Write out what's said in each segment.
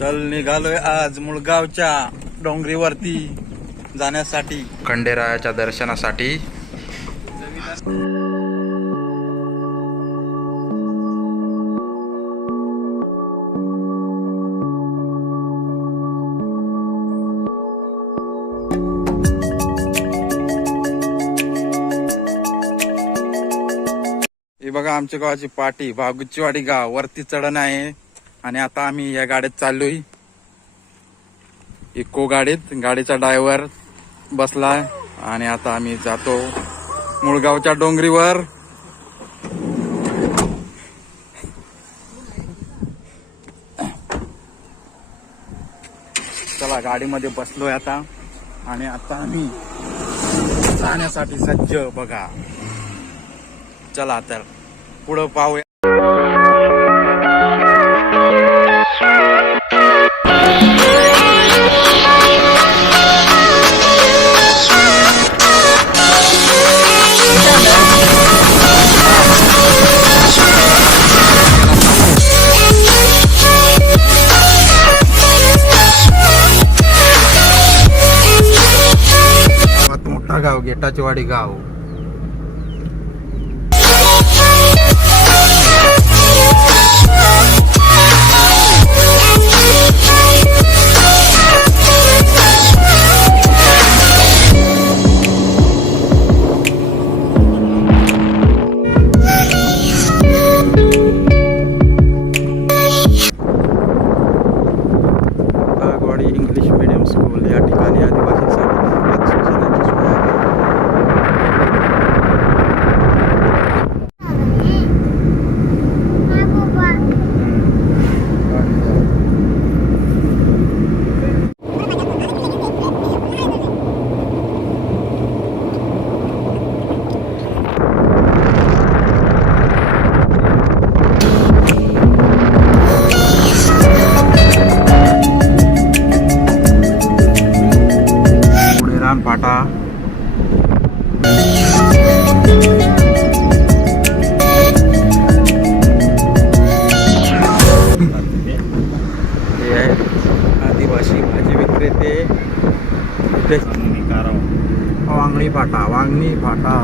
चल निघालोय आज मुळगावच्या डोंगरीवरती जाण्यासाठी, खंडेरायाच्या दर्शनासाठी. हे बघा आमच्या गावाची पाटी, भागुचीवाडी गाव वरती चढण आहे. आणि आता आम्ही या गाडीत चाललोय, इको गाडीत. गाडीचा ड्रायव्हर बसलाय आणि आता आम्ही जातो मुळगावच्या डोंगरीवर. चला गाडीमध्ये बसलोय आता आणि आता आम्ही जाण्यासाठी सज्ज. बघा चला तर पुढं पाहूया. मोठा गाव, गेटाची वाडी गाव. इंग्लिश मीडियम स्कूल या ठिकाणी आदिवासींसाठी शिक्षणाची सोय आहे. फाटा हे आहे आदिवासी भाजी विक्रेते. वांगणी फाटा, वांगणी फाटा.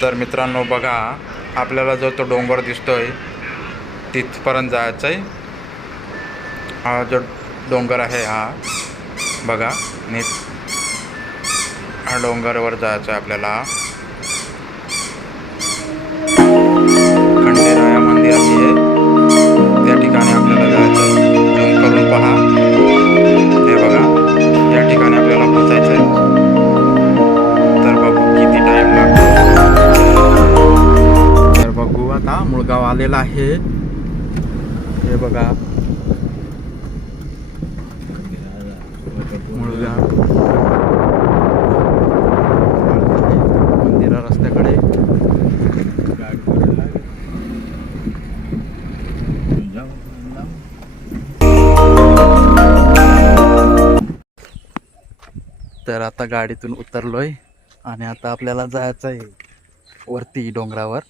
तर मित्रांनो बघा, आपल्याला जो तो डोंगर दिसतोय तिथपर्यंत जायचं आहे. हा जो डोंगर आहे हा बघा नीट, हा डोंगरावर जायचं आहे आपल्याला. खंडेराया मंदिर आहे त्या ठिकाणी आपल्याला जायचं आहे. झूम करून पहा, हे बघा या ठिकाणी आपल्याला पोचायचं आहे. तर बघू किती टाइम लागतो. तर बघू आता मुळगाव आलेला आहे. हे बघा मुळगाव मंदिरा रस्त्याकडे तर आता गाडीतून उतरलोय आणि आता आपल्याला जायचं आहे वरती डोंगरावर.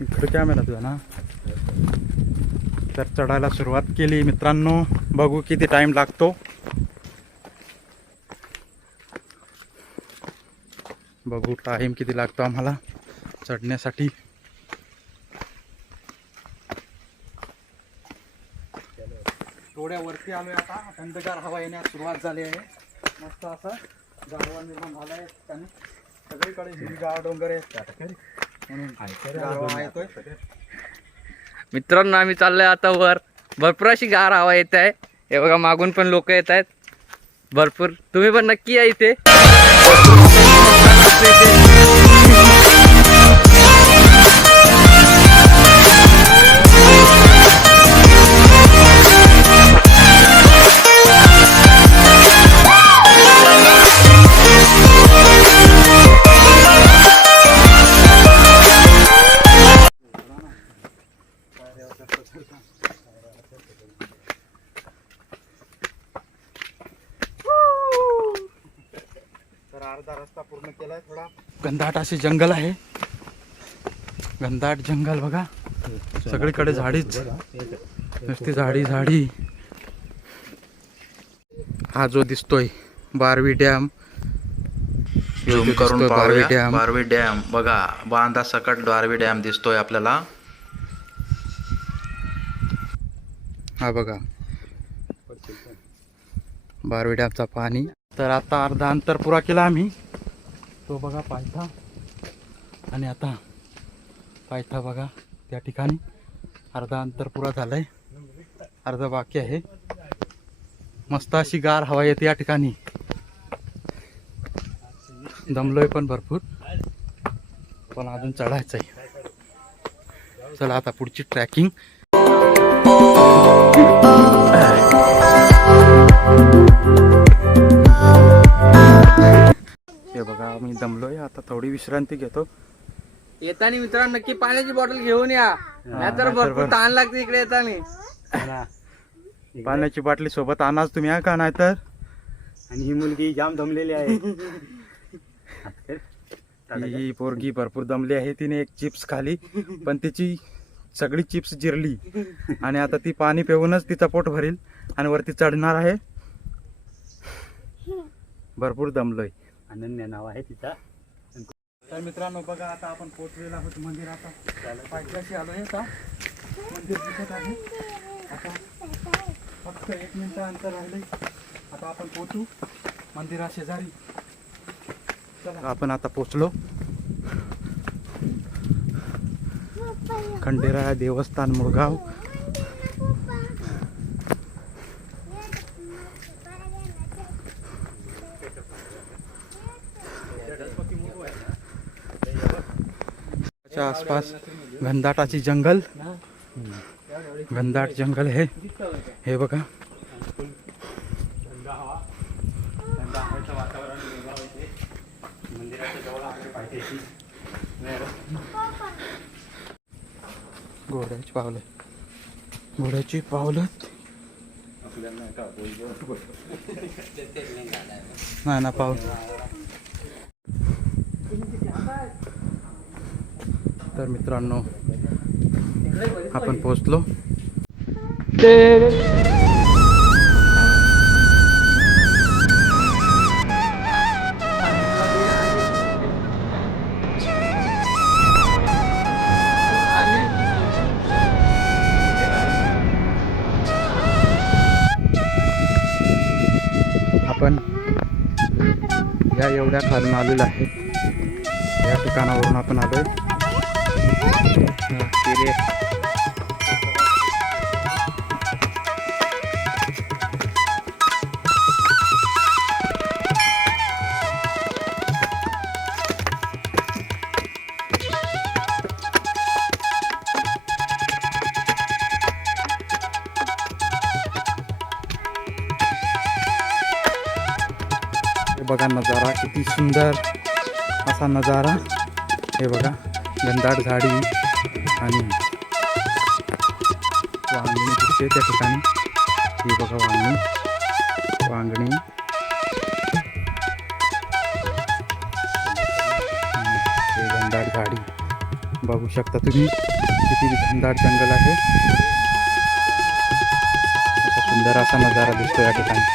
इकडे कॅमेरा तुझा ना. तर चढायला सुरुवात केली मित्रांनो. बघू किती टाइम लागतो. बघू टाइम किती लागतो आम्हाला चढण्यासाठी. थोड्या वरती आलोय आता. थंडगार हवा येण्यास सुरुवात झाली आहे. मस्त असं गारवा निर्माण झाला आहे ठिकाणी. सगळीकडे हिरगार डोंगर आहेत म्हणून गारवा येतोय. मित्रांनो आम्ही चाललोय आता वर. भरपूर अशी गार हवा येत आहे. हे बघा मागून पण लोक येत आहेत भरपूर. तुम्ही पण नक्की या इथे. तर अर्धा रस्ता पूर्ण केलाय. थोडा घनदाट असे जंगल आहे. घनदाट जंगल बघा. सगळीकडे झाडीच, नुसती झाडी झाडी. हा जो दिसतोय बारवी डॅम. झूम करून बारवी पाहूया. डॅम. बारवी डॅम बघा. बांधा सकट बारवी डॅम दिसतोय आपल्याला. हा बघा बारवी डॅमचा पाणी. तर आता अर्धा अंतर पुरा केला आम्ही. तो बघा पायथा. आणि आता पायथा बघा त्या ठिकाणी. अर्धा अंतर पुरा झालंय. अर्धा बाकी आहे. मस्त अशी गार हवा येते या ठिकाणी. दमलोय पण भरपूर, पण अजून चढायचंय. चला आता पुढची ट्रॅकिंग. हे बघा मी दमलोय आता. थोडी विश्रांती घेतो. येतानी मित्रांनो नक्की पाण्याची बॉटल घेऊन या. नाहीतर भरपूर ताण लागते इकडे येतानी. पाण्याची बाटली सोबत आणाच तुम्ही का नाहीतर. आणि ही मुलगी जाम दमलेली आहे. ही पोरगी भरपूर दमली आहे. तिने एक चिप्स खाली, पण तिची सगळी चिप्स जिरली. आणि आता ती पाणी पिऊनच तिचा पोट भरेल आणि वरती चढणार आहे. भरपूर दमलोय. अनन्या नाव आहे तिचा. तर मित्रांनो बघा आता आपण पोहोचलेलो आहोत मंदिरात. पायथ्याशी आलोय आता. मंदिर दिसत आहे. आता फक्त 1 मिनिट अंतर राहिलंय. आता आपण पोहोचू मंदिरा शेजारी. आपण आता पोहोचलो. खंडेराय देवस्थान मुळगाव. आसपास घनदाटाची जंगल. घनदाट जंगल है. हे बघा. घोड्याची पावलं. घोड्याची पावलं. नाही ना पाऊल. तर मित्रांनो आपण पोहोचलो. ह्या एवढ्या खालून आलेल्या आहेत. या ठिकाणावरून आपण आलोय. किरे हे बघा नजारा किती सुंदर असा नजारा. हे बघा घनदाट झाडी आणि वांगणी दिसते त्या ठिकाणी. हे बघा वांगणी आणि हे घनदाट झाडी बघू शकता तुम्ही. किती घनदाट जंगल आहे. असा सुंदर असा नजारा दिसतो या ठिकाणी.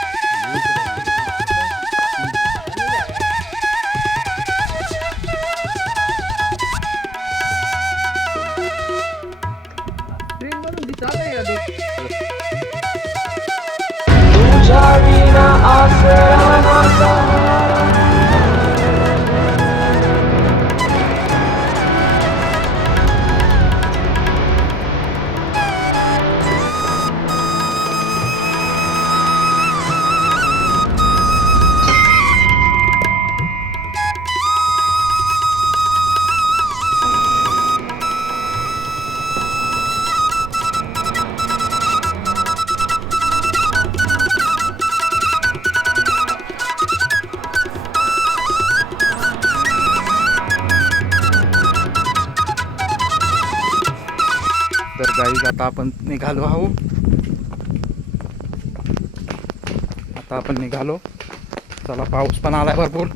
तर गाईज आता आपण निघालो आहोत. आता आपण निघालो. चला पाऊस पण आलाय भरपूर.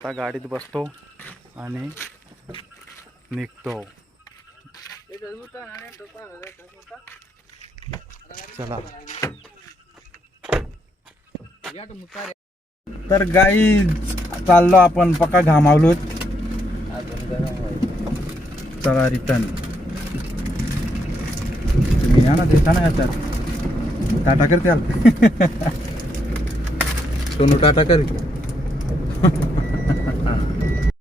आता गाडीत बसतो आणि निघतो. चला तर गाई चाललो आपण. पक्का घामावलो. चला रिटर्न. तुम्ही या ना देता ना याच्यात. टाटा करते सोनू टाटा कर.